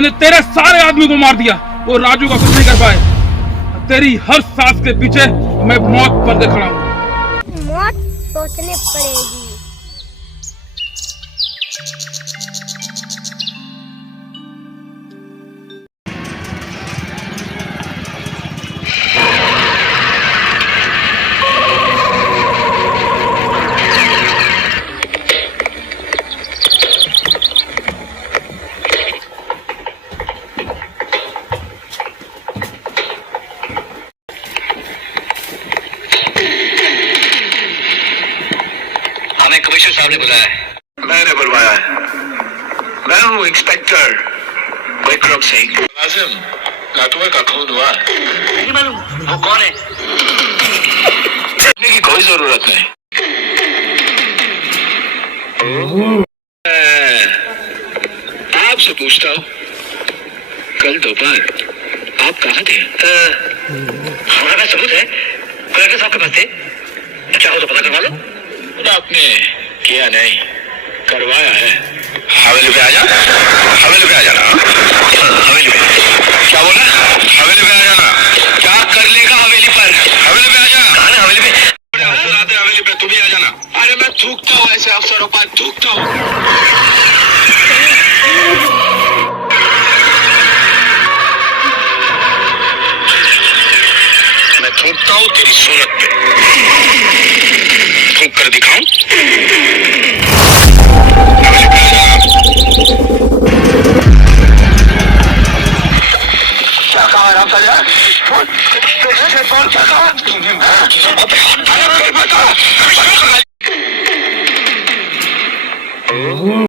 मैंने तेरे सारे आदमी को मार दिया, वो राजू का कुछ नहीं कर पाए। तेरी हर सांस के पीछे मैं मौत पर खड़ा हूँ। मौत सोचने पड़ेगी। कमिश्नर साहब ने बुलाया है। मैंने बुलवाया है। मैं हूँ इंस्पेक्टर विक्रम सिंह। मुलाजिम लातुआ का खून हुआ। नहीं मालूम वो कौन है। देखने की कोई जरूरत नहीं। आपसे पूछता हूँ, कल दोपहर आप कहाँ थे? हमारे पास सबूत है। कलेक्टर साहब के पास थे। चाहो तो पता करवा लो। आपने किया नहीं, करवाया है। हवेली पे आ जा। हवेली पे आ जाना। हवेली पे क्या बोला? हवेली पे आ जाना। क्या कर लेगा हवेली पर? हवेली पे आ जा। कहाँ है हवेली पे? हवेली पे तुम ही आ जाना। अरे मैं थूकता हूँ ऐसे अफसरों पर, थूकता हूँ। मैं थूकता हूँ तेरी सूरत पे। थूक कर दिखाऊं? क्या कहा राम साजा? क्या कहा?